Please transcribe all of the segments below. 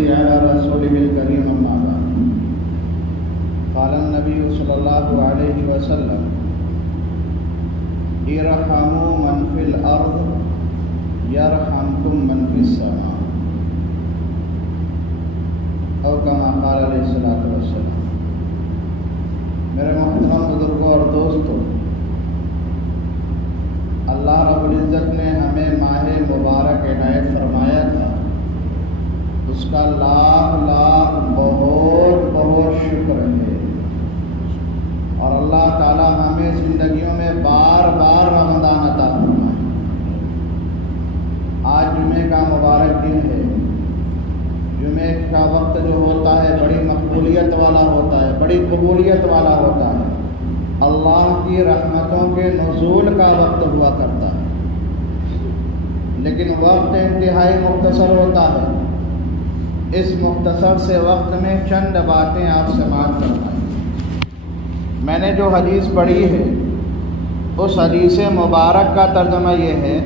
نصلي على رسوله الكريم أما بعد. قال النبي صلى الله عليه وسلم: ارحموا من في الأرض يرحمكم من في السماء، اور كما قال علیہ الصلوۃ والسلام. میرے محترم بزرگوں اور دوستوں، اللہ رب العزت نے ہمیں ماہ مبارک عنایت فرمایا تھا، اس کا لاکھ لاکھ بہت بہت شکر ہے. اور اللہ تعالی ہمیں زندگیوں میں بار بار رمضان عطا فرمائے. آج جمعے کا مبارک دن ہے. جمعے کا وقت جو ہوتا ہے بڑی مقبولیت والا ہوتا ہے، بڑی قبولیت والا ہوتا ہے. اللہ کی رحمتوں کے نزول کا وقت ہوا کرتا ہے، لیکن وقت انتہائی مختصر ہوتا ہے. اس مختصر سے وقت میں چند باتیں آپ سماعت کرنا ہے. میں نے جو حدیث پڑھی ہے اس حدیث مبارک کا ترجمہ یہ ہے: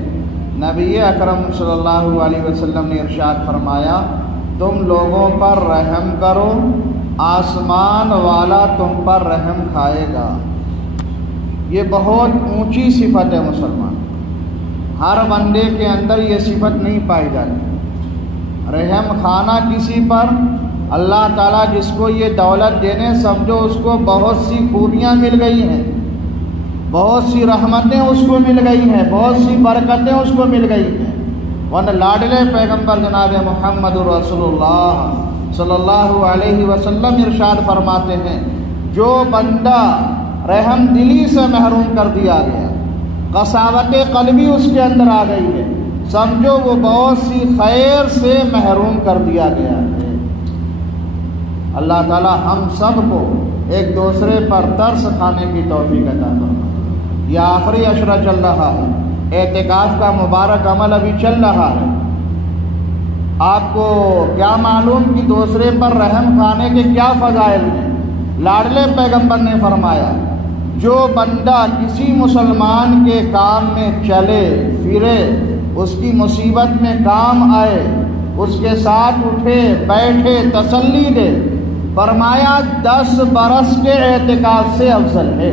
نبی اکرم صلی اللہ علیہ وسلم نے ارشاد فرمایا، تم لوگوں پر رحم کرو، آسمان والا تم پر رحم کھائے گا. یہ بہت اونچی صفت ہے مسلمان. ہر بندے کے اندر یہ صفت نہیں پائی جاتی. رحم کھانا کسی پر، اللہ تعالیٰ جس کو یہ دولت دینے سمجھو اس کو بہت سی خوبیاں مل گئی ہیں، بہت سی رحمتیں اس کو مل گئی ہیں، بہت سی برکتیں اس کو مل گئی ہیں. ورنہ لاڈلے پیغمبر جناب محمد رسول اللہ صلی اللہ علیہ وسلم ارشاد فرماتے ہیں، جو بندہ رحم دلی سے محروم کر دیا گیا، قساوت قلبی اس کے اندر آ گئی ہے، سمجھو وہ بہت سی خیر سے محروم کر دیا گیا ہے. اللہ تعالی ہم سب کو ایک دوسرے پر ترس کھانے کی توفیق عطا فرمائے. یہ آخری عشرہ چل رہا ہے، اعتکاف کا مبارک عمل ابھی چل رہا ہے. آپ کو کیا معلوم کہ دوسرے پر رحم کھانے کے کیا فضائل ہیں؟ لاڈلے پیغمبر نے فرمایا، جو بندہ کسی مسلمان کے کام میں چلے پھرے، اس کی مصیبت میں کام آئے، اس کے ساتھ اٹھے بیٹھے تسلی دے، فرمایا 10 برس کے اعتکاف سے افضل ہے.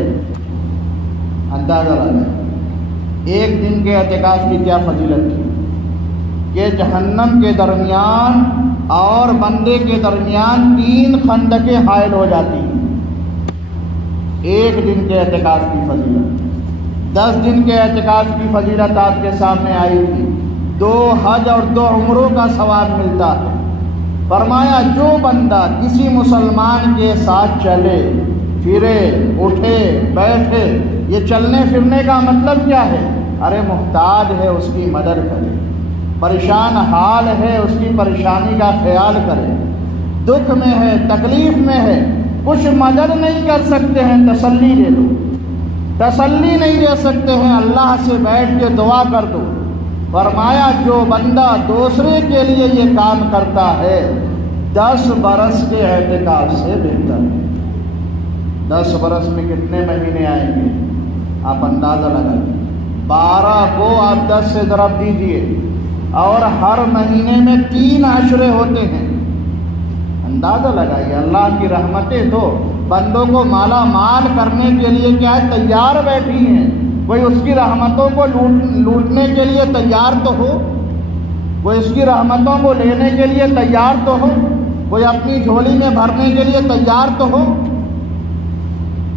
اندازہ لگائیں ایک دن کے اعتکاف کی کیا فضیلت تھی کہ جہنم کے درمیان اور بندے کے درمیان 3 خندقیں حائل ہو جاتی ہیں. ایک دن کے اعتکاف کی فضیلت، 10 دن کے اعتکاف کی فضیلت آپ کے سامنے آئی تھی. 2 حج اور 2 عمروں کا ثواب ملتا ہے. فرمایا جو بندہ کسی مسلمان کے ساتھ چلے پھرے اٹھے بیٹھے، یہ چلنے پھرنے کا مطلب کیا ہے؟ ارے محتاج ہے اس کی مدد کرے، پریشان حال ہے اس کی پریشانی کا خیال کرے، دکھ میں ہے تکلیف میں ہے، کچھ مدد نہیں کر سکتے ہیں تسلی دے دو، تسلی نہیں دے سکتے ہیں اللہ سے بیٹھ کے دعا کر دو. فرمایا جو بندہ دوسرے کے لیے یہ کام کرتا ہے 10 برس کے اعتکاف سے بہتر ہے. 10 برس میں کتنے مہینے آئیں گے آپ اندازہ لگائیے. 12 کو آپ 10 سے ضرب دیجئے، اور ہر مہینے میں 3 عشرے ہوتے ہیں. اندازہ لگائیے. اللہ کی رحمتیں تو بندوں کو مالا مال کرنے کے لیے کیا ہے تیار بیٹھی ہیں. کوئی اس کی رحمتوں کو لوٹنے کے لیے تیار تو ہو، کوئی اس کی رحمتوں کو لینے کے لیے تیار تو ہو، کوئی اپنی جھولی میں بھرنے کے لیے تیار تو ہو.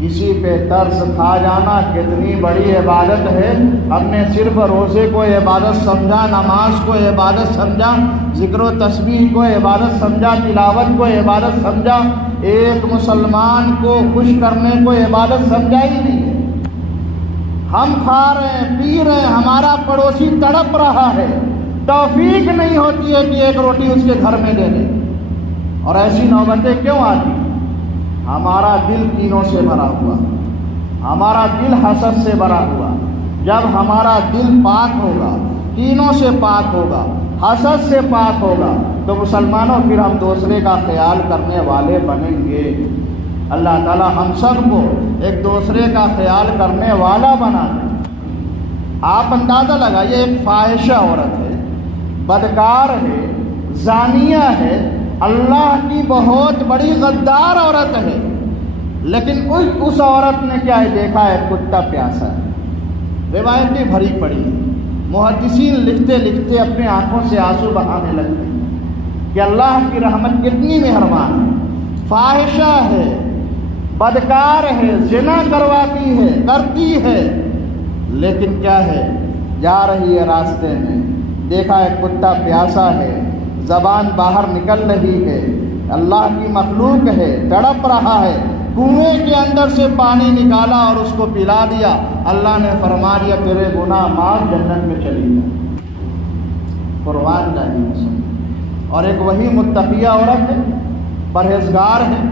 کسی پہ ترس کھا جانا کتنی بڑی عبادت ہے. ہم نے صرف روزے کو عبادت سمجھا، نماز کو عبادت سمجھا، ذکر و تسبیح کو عبادت سمجھا، تلاوت کو عبادت سمجھا، ایک مسلمان کو خوش کرنے کو عبادت سمجھا ہی نہیں ہے. ہم کھا رہے ہیں پی رہے ہیں، ہمارا پڑوسی تڑپ رہا ہے، توفیق نہیں ہوتی ہے کہ ایک روٹی اس کے گھر میں دے دیں. اور ایسی نوبتیں کیوں آتی؟ ہمارا دل کینوں سے بھرا ہوا، ہمارا دل حسد سے بھرا ہوا. جب ہمارا دل پاک ہوگا، کینوں سے پاک ہوگا، حسد سے پاک ہوگا، تو مسلمانوں پھر ہم دوسرے کا خیال کرنے والے بنیں گے. اللہ تعالی ہم سب کو ایک دوسرے کا خیال کرنے والا بنا دے. آپ اندازہ لگائیے، ایک فاحشہ عورت ہے، بدکار ہے، زانیہ ہے، اللہ کی بہت بڑی غدار عورت ہے، لیکن اس عورت نے کیا ہے دیکھا ہے؟ کتا پیاسا ہے۔ روایتیں بھری پڑی ہیں، محدثین لکھتے لکھتے اپنے آنکھوں سے آنسو بہانے لگتے ہیں کہ اللہ کی رحمت کتنی مہربان ہے۔ فاحشہ ہے، بدکار ہے، زنا کرواتی ہے، کرتی ہے، لیکن کیا ہے؟ جا رہی ہے راستے میں، دیکھا ہے کتا پیاسا ہے، زبان باہر نکل رہی ہے، اللہ کی مخلوق ہے، تڑپ رہا ہے، کنویں کے اندر سے پانی نکالا اور اس کو پلا دیا، اللہ نے فرما دیا تیرے گناہ معاف، جنت میں چلی جا۔ قربان جائے مسلم۔ اور ایک وہی متقیہ عورت ہے، پرہیزگار ہے،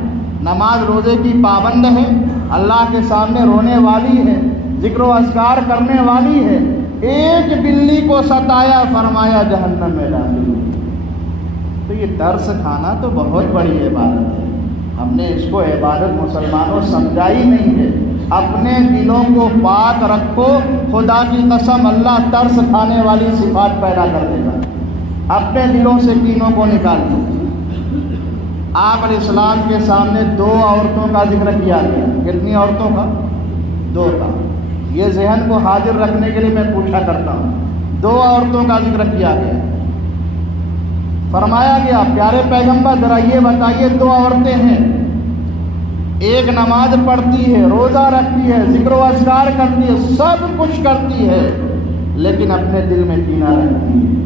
نماز روزے کی پابند ہے، اللہ کے سامنے رونے والی ہے، ذکر و اذکار کرنے والی ہے، ایک بلی کو ستایا، فرمایا جہنم میں داخل ہو۔ تو یہ ترس کھانا تو بہت بڑی عبادت ہے، ہم نے اس کو عبادت مسلمانوں سمجھائی نہیں ہے۔ اپنے دلوں کو پاک رکھو، خدا کی قسم اللہ ترس کھانے والی صفات پیدا کر دے گا۔ اپنے دلوں سے کینوں کو نکال دو۔ آپ علیہ السلام کے سامنے 2 عورتوں کا ذکر کیا گیا، کتنی عورتوں کا؟ 2 کا۔ یہ ذہن کو حاضر رکھنے کے لیے میں پوچھا کرتا ہوں، 2 عورتوں کا ذکر کیا گیا، فرمایا گیا پیارے پیغمبر ذرا یہ بتائیے 2 عورتیں ہیں، ایک نماز پڑھتی ہے، روزہ رکھتی ہے، ذکر و اذکار کرتی ہے، سب کچھ کرتی ہے، لیکن اپنے دل میں کینہ رکھتی ہے،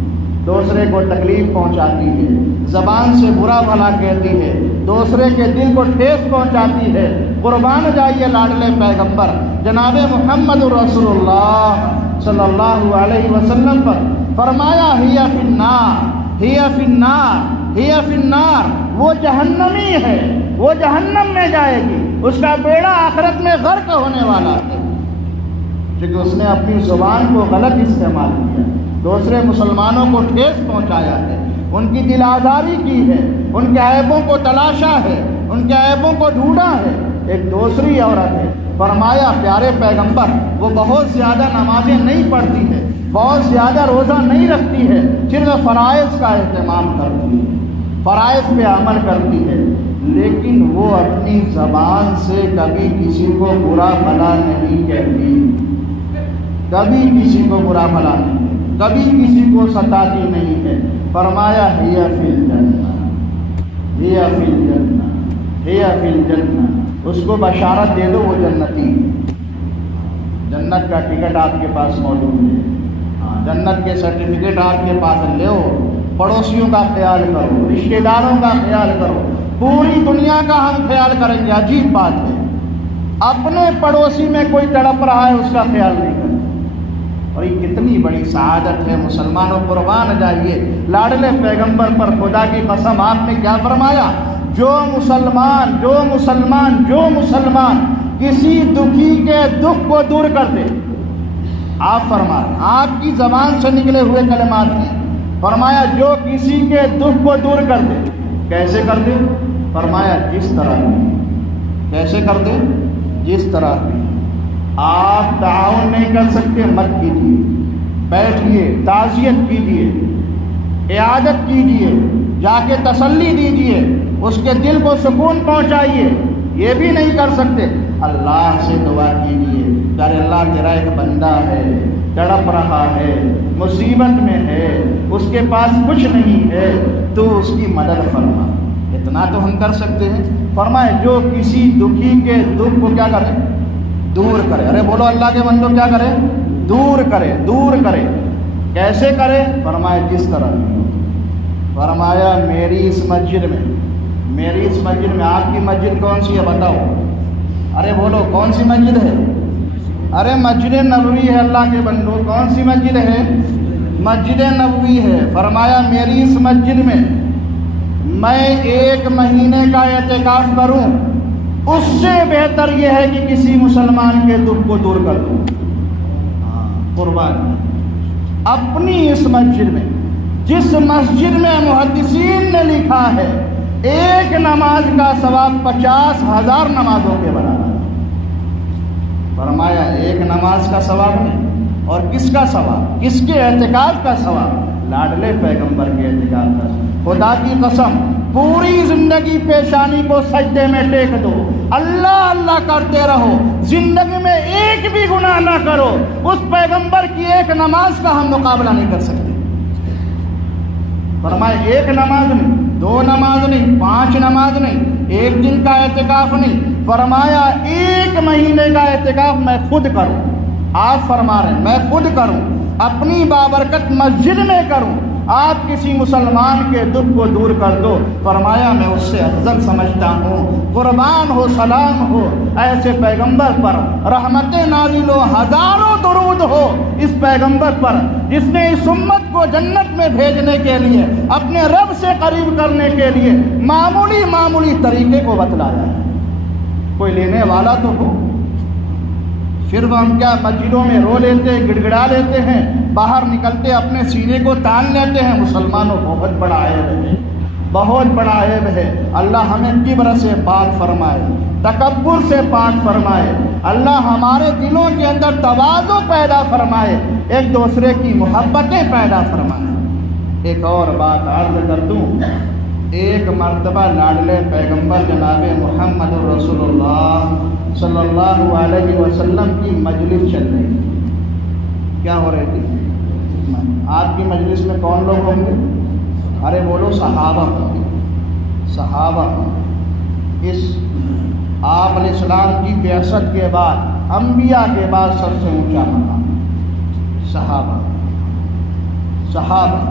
دوسرے کو تکلیف پہنچاتی ہے، زبان سے برا بھلا کہتی ہے، دوسرے کے دل کو ٹھیس پہنچاتی ہے۔ قربان جائیے لاڈلے پیغمبر جناب محمد رسول اللہ صلی اللہ علیہ وسلم پر، فرمایا ہی فی النار، ہی فی النار، ہی فی النار، وہ جہنمی ہے، وہ جہنم میں جائے گی، اس کا بیڑا آخرت میں غرق ہونے والا ہے، کیونکہ اس نے اپنی زبان کو غلط استعمال کیا، دوسرے مسلمانوں کو ٹھیس پہنچایا ہے، ان کی دل آزاری کی ہے، ان کے عیبوں کو تلاشا ہے، ان کے عیبوں کو ڈھونڈا ہے۔ ایک دوسری عورت ہے، فرمایا پیارے پیغمبر وہ بہت زیادہ نمازیں نہیں پڑھتی ہے، بہت زیادہ روزہ نہیں رکھتی ہے، صرف فرائض کا اہتمام کرتی ہے، فرائض پہ عمل کرتی ہے، لیکن وہ اپنی زبان سے کبھی کسی کو برا بھلا نہیں کہتی، کبھی کسی کو برا بھلا نہیں، کبھی کسی کو ستاتی نہیں ہے۔ فرمایا ہی فی الجنہ، ہی فی الجنہ، ہی فی الجنہ، اس کو بشارت دے دو وہ جنتی، جنت کا ٹکٹ آپ کے پاس موجود ہے، جنت کے سرٹیفکیٹ آپ کے پاس لو، پڑوسیوں کا خیال کرو، رشتہ داروں کا خیال کرو، پوری دنیا کا ہم خیال کریں گے۔ عجیب بات ہے، اپنے پڑوسی میں کوئی تڑپ رہا ہے اس کا خیال نہیں کرتے، اور یہ کتنی بڑی سعادت ہے مسلمانوں۔ قربان جائیے لاڈلے پیغمبر پر خدا کی قسم، آپ نے کیا فرمایا؟ جو مسلمان کسی دکھی کے دکھ کو دور کر دے، آپ فرمائیں، آپ کی زبان سے نکلے ہوئے کلمات ہیں، فرمایا جو کسی کے دکھ کو دور کر دے، کیسے کر دے؟ فرمایا جس طرح، کیسے کر دے؟ جس طرح آپ تعاون نہیں کر سکتے مت کیجیے، بیٹھیے، تعزیت کیجیے، عیادت کیجیے، جا کے تسلی دیجیے، اس کے دل کو سکون پہنچائیے، یہ بھی نہیں کر سکتے، اللہ سے دعا کیجیے کہ اللہ تیرا ایک بندہ ہے، تڑپ رہا ہے، مصیبت میں ہے، اس کے پاس کچھ نہیں ہے، تو اس کی مدد فرما۔ اتنا تو ہم کر سکتے ہیں۔ فرمائے جو کسی دکھی کے دکھ کو کیا کرے؟ دور کرے۔ ارے بولو اللہ کے بندوں کیا کرے؟ دور کرے، دور کرے۔ کیسے کرے؟ فرمائے جس طرح، فرمایا میری اس مسجد میں، آپ کی مسجد کون سی ہے بتاؤ؟ ارے بولو کون سی مسجد ہے؟ ارے مسجد نبوی ہے اللہ کے بندو، کون سی مسجد ہے؟ مسجد نبوی ہے۔ فرمایا میری اس مسجد میں میں 1 مہینے کا اعتکاف کروں، اس سے بہتر یہ ہے کہ کسی مسلمان کے دکھ کو دور کر دوں۔ قربان اپنی اس مسجد میں، جس مسجد میں محدثین نے لکھا ہے 1 نماز کا ثواب 50,000 نمازوں کے برابر۔ فرمایا 1 نماز کا ثواب نہیں، اور کس کا ثواب؟ کس کے اعتکاف کا ثواب؟ لاڈلے پیغمبر کے اعتکاف کا ثواب۔ خدا کی قسم پوری زندگی پیشانی کو سجدے میں ٹیک دو، اللہ اللہ کرتے رہو، زندگی میں ایک بھی گناہ نہ کرو، اس پیغمبر کی ایک نماز کا ہم مقابلہ نہیں کر سکتے۔ فرمائے ایک نماز نہیں، 2 نماز نہیں، 5 نماز نہیں، ایک دن کا اعتکاف نہیں، فرمایا 1 مہینے کا اعتکاف میں خود کروں۔ آپ فرما رہے ہیں میں خود کروں، اپنی بابرکت مسجد میں کروں، آپ کسی مسلمان کے دکھ کو دور کر دو، فرمایا میں اس سے افضل سمجھتا ہوں۔ قربان ہو، سلام ہو ایسے پیغمبر پر، رحمتیں نازل ہو، ہزاروں درود ہو اس پیغمبر پر جس نے اس امت کو جنت میں بھیجنے کے لیے، اپنے رب سے قریب کرنے کے لیے معمولی طریقے کو بتلایا ہے۔ کوئی لینے والا تو ہو، صرف ہم کیا مسجدوں میں رو لیتے، گڑ گڑا لیتے ہیں، باہر نکلتے اپنے سینے کو تان لیتے ہیں۔ مسلمانوں بہت بڑا عیب ہے، بہت بڑا عیب ہے۔ اللہ ہمیں کبر سے پاک فرمائے، تکبر سے پاک فرمائے، اللہ ہمارے دلوں کے اندر تواضع پیدا فرمائے، ایک دوسرے کی محبتیں پیدا فرمائے۔ ایک اور بات عرض کر دوں، ایک مرتبہ لاڈلے پیغمبر جناب محمد رسول اللہ صلی اللہ علیہ وسلم کی مجلس چل رہی تھی۔ کیا ہو رہی تھی؟ آپ کی مجلس میں کون لوگ ہوں گے؟ ارے بولو صحابہ، صحابہ۔ اس آپ علیہ السلام کی بعثت کے بعد، انبیاء کے بعد سب سے اونچا مقام صحابہ، صحابہ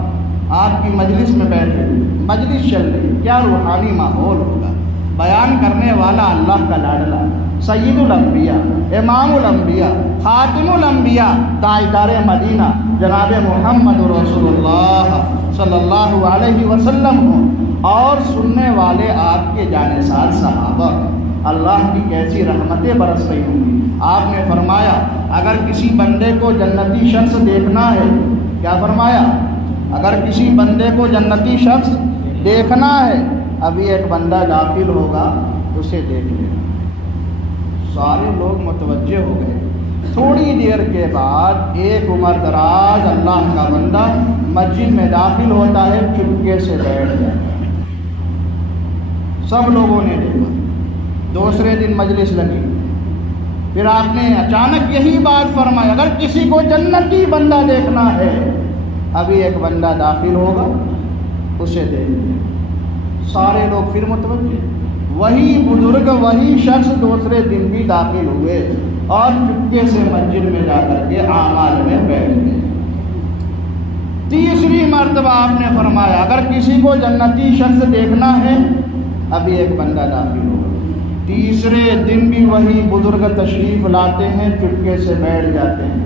آپ کی مجلس میں بیٹھے، مجلس چل رہی، کیا روحانی ماحول ہوگا۔ بیان کرنے والا اللہ کا لاڈلا، سید الانبیاء، امام الانبیاء، خاتم الانبیاء، تاجدار مدینہ جناب محمد رسول اللہ صلی اللہ علیہ وسلم ہوں، اور سننے والے آپ کے جانثار صحابہ۔ اللہ کی کیسی رحمتیں برس رہی ہوں گی۔ آپ نے فرمایا اگر کسی بندے کو جنتی شخص دیکھنا ہے، کیا فرمایا؟ اگر کسی بندے کو جنتی شخص دیکھنا ہے، ابھی ایک بندہ داخل ہوگا، اسے دیکھ لینا۔ سارے لوگ متوجہ ہو گئے۔ تھوڑی دیر کے بعد ایک عمر دراز اللہ کا بندہ مسجد میں داخل ہوتا ہے، چپکے سے بیٹھ جاتا ہے۔ سب لوگوں نے دیکھا۔ دوسرے دن مجلس لگی، پھر آپ نے اچانک یہی بات فرمائی اگر کسی کو جنتی بندہ دیکھنا ہے، ابھی ایک بندہ داخل ہوگا، اسے دیکھ لیں۔ سارے لوگ پھر متوجہ، وہی بزرگ، وہی شخص دوسرے دن بھی داخل ہوئے اور چپکے سے مسجد میں جا کر کے اعمال میں بیٹھ گئے۔ تیسری مرتبہ آپ نے فرمایا اگر کسی کو جنتی شخص دیکھنا ہے، ابھی ایک بندہ داخل ہوگا۔ تیسرے دن بھی وہی بزرگ تشریف لاتے ہیں، چپکے سے بیٹھ جاتے ہیں۔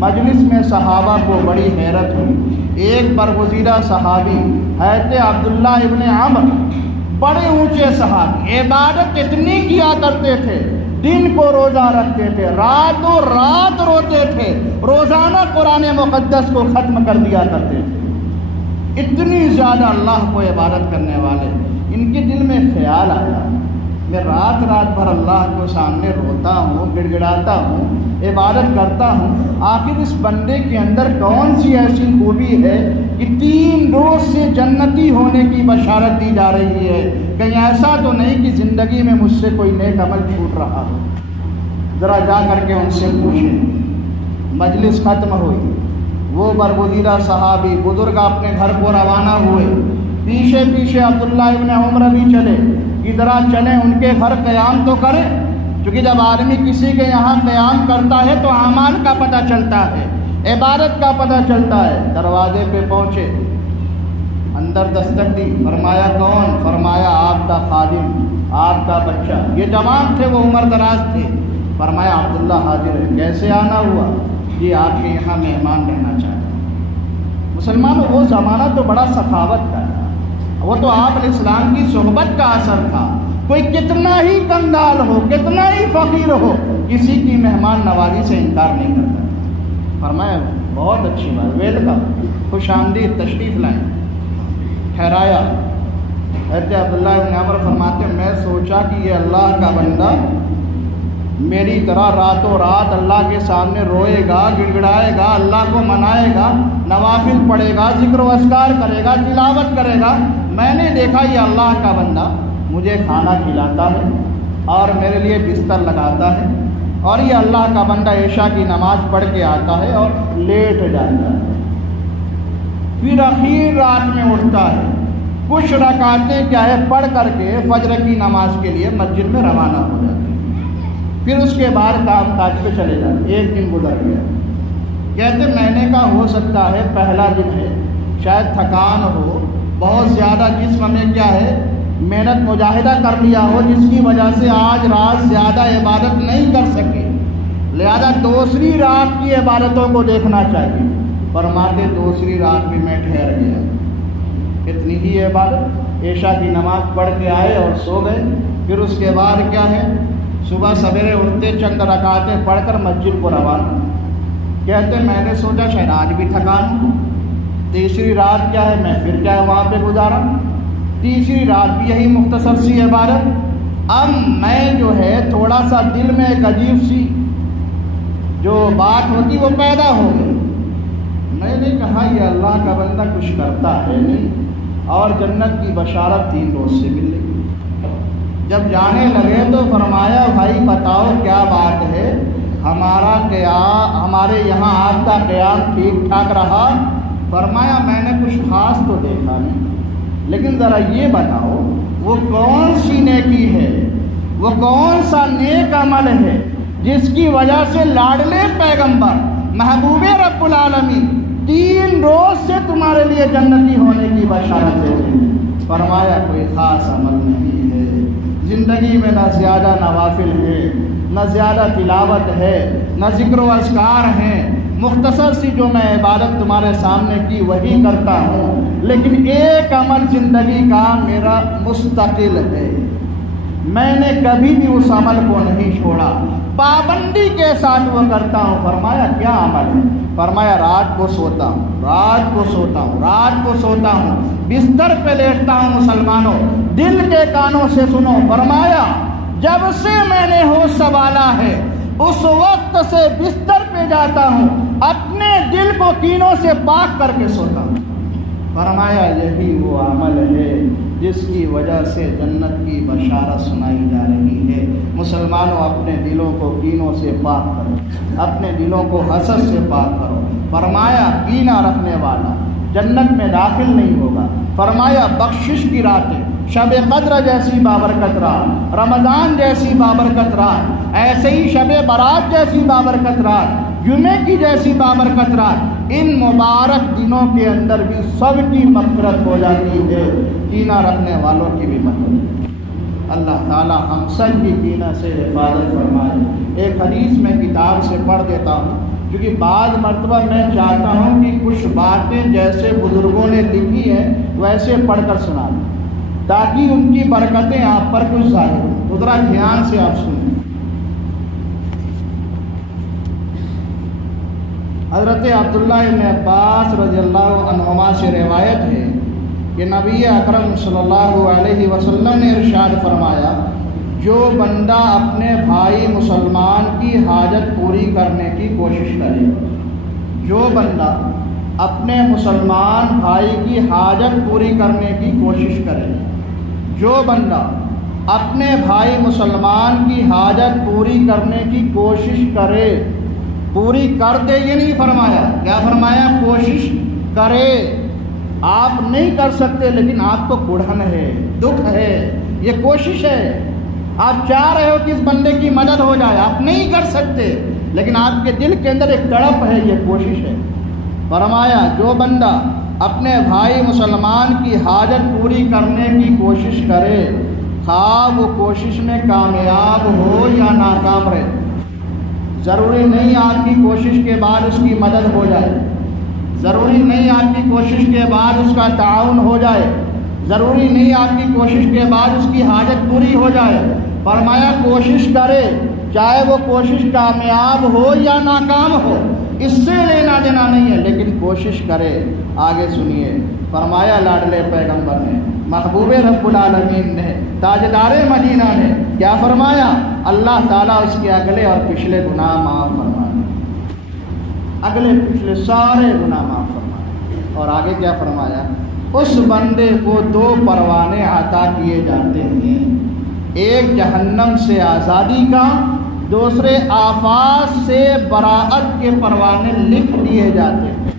مجلس میں صحابہ کو بڑی حیرت ہوئی۔ ایک برگزیدہ صحابی حضرت عبداللہ ابن عمر، بڑے اونچے صحابی، عبادت اتنی کیا کرتے تھے، دن کو روزہ رکھتے تھے، راتوں رات روتے تھے، روزانہ قرآن مقدس کو ختم کر دیا کرتے تھے، اتنی زیادہ اللہ کو عبادت کرنے والے۔ ان کے دل میں خیال آیا میں رات بھر اللہ کو سامنے روتا ہوں، گڑ گڑاتا ہوں، عبادت کرتا ہوں، آخر اس بندے کے اندر کون سی ایسی خوبی ہے کہ 3 روز سے جنتی ہونے کی بشارت دی جا رہی ہے؟ کہیں ایسا تو نہیں کہ زندگی میں مجھ سے کوئی نیک عمل چھوٹ رہا ہو؟ ذرا جا کر کے ان سے پوچھیں۔ مجلس ختم ہوئی، وہ برگزیدہ صحابی بزرگ اپنے گھر کو روانہ ہوئے، پیچھے پیچھے عبداللہ ابن عمر بھی چلے کہ ذرا چلیں ان کے گھر قیام تو کریں، کیونکہ جب آدمی کسی کے یہاں قیام کرتا ہے تو اعمال کا پتہ چلتا ہے، عبادت کا پتہ چلتا ہے۔ دروازے پہ پہنچے، اندر دستک دی، فرمایا کون؟ فرمایا آپ کا خادم، آپ کا بچہ۔ یہ جوان تھے، وہ عمر دراز تھے۔ فرمایا عبداللہ حاضر ہے، کیسے آنا ہوا؟ جی آپ کے یہاں مہمان رہنا چاہتا ہوں۔ مسلمانوں وہ زمانہ تو بڑا سخاوت کا تھا، وہ تو آپ علیہ السلام کی صحبت کا اثر تھا۔ کوئی کتنا ہی کنگال ہو، کتنا ہی فقیر ہو، کسی کی مہمان نوازی سے انکار نہیں کرتا۔ فرمایا بہت اچھی بات، ویلکم، خوش آمدید، تشریف لائیں۔ ٹھہرایا۔ حضرت عبداللہ ابن عمر فرماتے ہیں میں سوچا کہ یہ اللہ کا بندہ میری طرح راتوں رات اللہ کے سامنے روئے گا، گڑ گڑائے گا، اللہ کو منائے گا، نوافل پڑھے گا، ذکر و اذکار کرے گا، تلاوت کرے گا، میں نے دیکھا یہ اللہ کا بندہ مجھے کھانا کھلاتا ہے اور میرے لیے بستر لگاتا ہے، اور یہ اللہ کا بندہ عشاء کی نماز پڑھ کے آتا ہے اور لیٹ جاتا ہے، پھر اخیر رات میں اٹھتا ہے، کچھ رکعتیں کیا ہے پڑھ کر کے فجر کی نماز کے لیے مسجد میں روانہ ہو جاتے ہیں، پھر اس کے بعد کام کاج پہ چلے جاتے۔ ایک دن گزر گیا، کہتے میں نے کہا ہو سکتا ہے پہلا دن ہے، شاید تھکان ہو، بہت زیادہ جسم میں کیا ہے محنت مجاہدہ کر لیا ہو، جس کی وجہ سے آج رات زیادہ عبادت نہیں کر سکے، لہذا دوسری رات کی عبادتوں کو دیکھنا چاہیے۔ فرماتے دوسری رات بھی میں ٹھہر گیا، اتنی ہی عبادت، عشاء کی نماز پڑھ کے آئے اور سو گئے، پھر اس کے بعد کیا ہے صبح سویرے اٹھتے چند رکعتیں پڑھ کر مسجد کو روانہ۔ کہتے میں نے سوچا شاید آج بھی تھکان ہو، تیسری رات کیا ہے میں پھر کیا ہے وہاں پہ گزارا، تیسری رات بھی یہی مختصر سی عبادت۔ اب میں جو ہے تھوڑا سا دل میں ایک عجیب سی جو بات ہوتی وہ پیدا ہو گئی، میں نے کہا یہ اللہ کا بندہ کچھ کرتا ہے نہیں، اور جنت کی بشارت 3 روز سے مل گئی۔ جب جانے لگے تو فرمایا بھائی بتاؤ کیا بات ہے، ہمارے یہاں آپ کا قیام ٹھیک ٹھاک رہا؟ فرمایا میں نے کچھ خاص تو دیکھا نہیں، لیکن ذرا یہ بتاؤ وہ کون سی نیکی ہے، وہ کون سا نیک عمل ہے جس کی وجہ سے لاڈلے پیغمبر محبوب رب العالمین 3 روز سے تمہارے لیے جنتی ہونے کی بشارت ہے؟ فرمایا کوئی خاص عمل نہیں ہے، زندگی میں نہ زیادہ نوافل ہے، نہ زیادہ تلاوت ہے، نہ ذکر و اذکار ہیں، مختصر سی جو میں عبادت تمہارے سامنے کی وہی کرتا ہوں، لیکن ایک عمل زندگی کا میرا مستقل ہے، میں نے کبھی بھی اس عمل کو نہیں چھوڑا، پابندی کے ساتھ وہ کرتا ہوں۔ فرمایا کیا عمل ہے؟ فرمایا رات کو سوتا ہوں، رات کو سوتا ہوں، رات کو سوتا ہوں، بستر پہ لیٹتا ہوں۔ مسلمانوں دل کے کانوں سے سنو، فرمایا جب سے میں نے ہوش سنبھالا ہے اس وقت سے بستر پہ جاتا ہوں، اپنے دل کو کینوں سے پاک کر کے سوتا ہوں۔ فرمایا یہی وہ عمل ہے جس کی وجہ سے جنت کی بشارت سنائی جا رہی ہے۔ مسلمانوں اپنے دلوں کو کینوں سے پاک کرو، اپنے دلوں کو حسد سے پاک کرو۔ فرمایا کینہ رکھنے والا جنت میں داخل نہیں ہوگا۔ فرمایا بخشش کی راتیں، شب قدر جیسی بابرکت رات، رمضان جیسی بابرکت رات، ایسے ہی شب برات جیسی بابرکت رات، جمعے کی جیسی بابرکت رات، ان مبارک دنوں کے اندر بھی سب کی مغفرت ہو جاتی ہے، کینہ رکھنے والوں کی بھی مغفرت۔ اللہ تعالی ہم سب کی کینہ سے حفاظت فرمائے۔ ایک حدیث میں کتاب سے پڑھ دیتا ہوں، کیونکہ بعض مرتبہ میں چاہتا ہوں کہ کچھ باتیں جیسے بزرگوں نے لکھی ہیں ویسے پڑھ کر سنا دوں، تاکہ ان کی برکتیں آپ پر کچھ ظاہر ہوں۔ تو ذرا دھیان سے آپ سنیں۔ حضرت عبداللہ ابن عباس رضی اللہ عنہما سے روایت ہے کہ نبی اکرم صلی اللہ علیہ وسلم نے ارشاد فرمایا، جو بندہ اپنے بھائی مسلمان کی حاجت پوری کرنے کی کوشش کرے، جو بندہ اپنے مسلمان بھائی کی حاجت پوری کرنے کی کوشش کرے، جو بندہ اپنے بھائی مسلمان کی حاجت پوری کرنے کی کوشش کرے، پوری کر دے یہ نہیں فرمایا، کیا فرمایا؟ کوشش کرے۔ آپ نہیں کر سکتے لیکن آپ کو کڑھن ہے، دکھ ہے، یہ کوشش ہے، آپ چاہ رہے ہو کہ اس بندے کی مدد ہو جائے، آپ نہیں کر سکتے لیکن آپ کے دل کے اندر ایک تڑپ ہے، یہ کوشش ہے۔ فرمایا جو بندہ اپنے بھائی مسلمان کی حاجت پوری کرنے کی کوشش کرے، خواہ وہ کوشش میں کامیاب ہو یا ناکام رہے، ضروری نہیں آپ کی کوشش کے بعد اس کی مدد ہو جائے، ضروری نہیں آپ کی کوشش کے بعد اس کا تعاون ہو جائے، ضروری نہیں آپ کی کوشش کے بعد اس کی حاجت پوری ہو جائے۔ فرمایا کوشش کرے، چاہے وہ کوشش کامیاب ہو یا ناکام ہو، اس سے لینا دینا نہیں ہے، لیکن کوشش کرے۔ آگے سنیے، فرمایا لاڈلے پیغمبر نے، محبوب رب العالمین نے، تاجدار مدینہ نے کیا فرمایا؟ اللہ تعالیٰ اس کے اگلے اور پچھلے گناہ معاف فرما دے، اگلے پچھلے سارے گناہ معاف فرما دے۔ اور آگے کیا فرمایا؟ اس بندے کو 2 پروانے عطا کیے جاتے ہیں، ایک جہنم سے آزادی کا، دوسرے آفات سے براءت کے پروانے لکھ دیے جاتے ہیں۔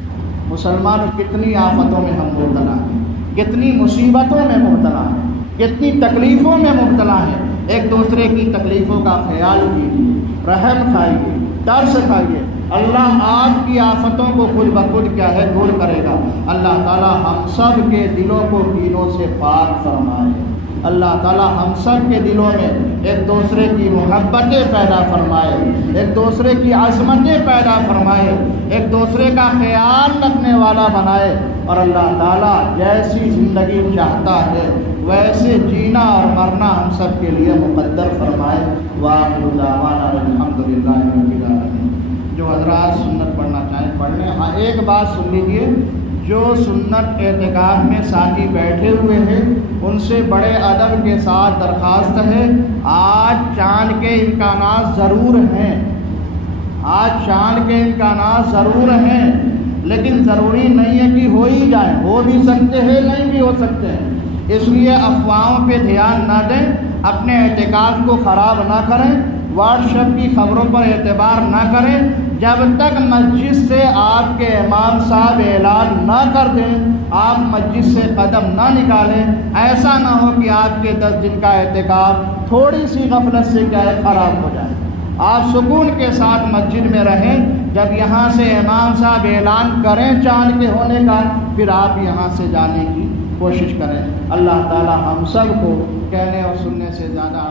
مسلمان کتنی آفتوں میں ہم مبتلا ہیں، کتنی مصیبتوں میں مبتلا ہیں، کتنی تکلیفوں میں مبتلا ہیں۔ ایک دوسرے کی تکلیفوں کا خیال کیجیے، رحم کھائیے، ترس کھائیے، اللہ آپ کی آفتوں کو خود بخود کیا ہے دور کرے گا۔ اللہ تعالی ہم سب کے دلوں کو کینوں سے پاک فرمائے، اللہ تعالی ہم سب کے دلوں میں ایک دوسرے کی محبتیں پیدا فرمائے، ایک دوسرے کی عظمتیں پیدا فرمائے، ایک دوسرے کا خیال رکھنے والا بنائے، اور اللہ تعالی جیسی زندگی چاہتا ہے ویسے جینا اور مرنا ہم سب کے لیے مقدر فرمائے۔ وآخر دعوانا الحمدللہ رب العالمین۔ جو حضرات سنت پڑھنا چاہیں پڑھ لیں۔ ہاں ایک بات سن لیجیے، جو سنت اعتکاف میں ساتھی بیٹھے ہوئے ہیں ان سے بڑے ادب کے ساتھ درخواست ہے، آج چاند کے امکانات ضرور ہیں، آج چاند کے امکانات ضرور ہیں، لیکن ضروری نہیں ہے کہ ہو ہی جائیں، ہو بھی سکتے ہیں نہیں بھی ہو سکتے ہیں، اس لیے افواہوں پہ دھیان نہ دیں، اپنے اعتکاف کو خراب نہ کریں، واٹس ایپ کی خبروں پر اعتبار نہ کریں، جب تک مسجد سے آپ کے امام صاحب اعلان نہ کر دیں آپ مسجد سے قدم نہ نکالیں۔ ایسا نہ ہو کہ آپ کے 10 دن کا اعتکاف تھوڑی سی غفلت سے کیا ہے خراب ہو جائے۔ آپ سکون کے ساتھ مسجد میں رہیں، جب یہاں سے امام صاحب اعلان کریں چاند کے ہونے کا پھر آپ یہاں سے جانے کی کوشش کریں۔ اللہ تعالی ہم سب کو کہنے اور سننے سے زیادہ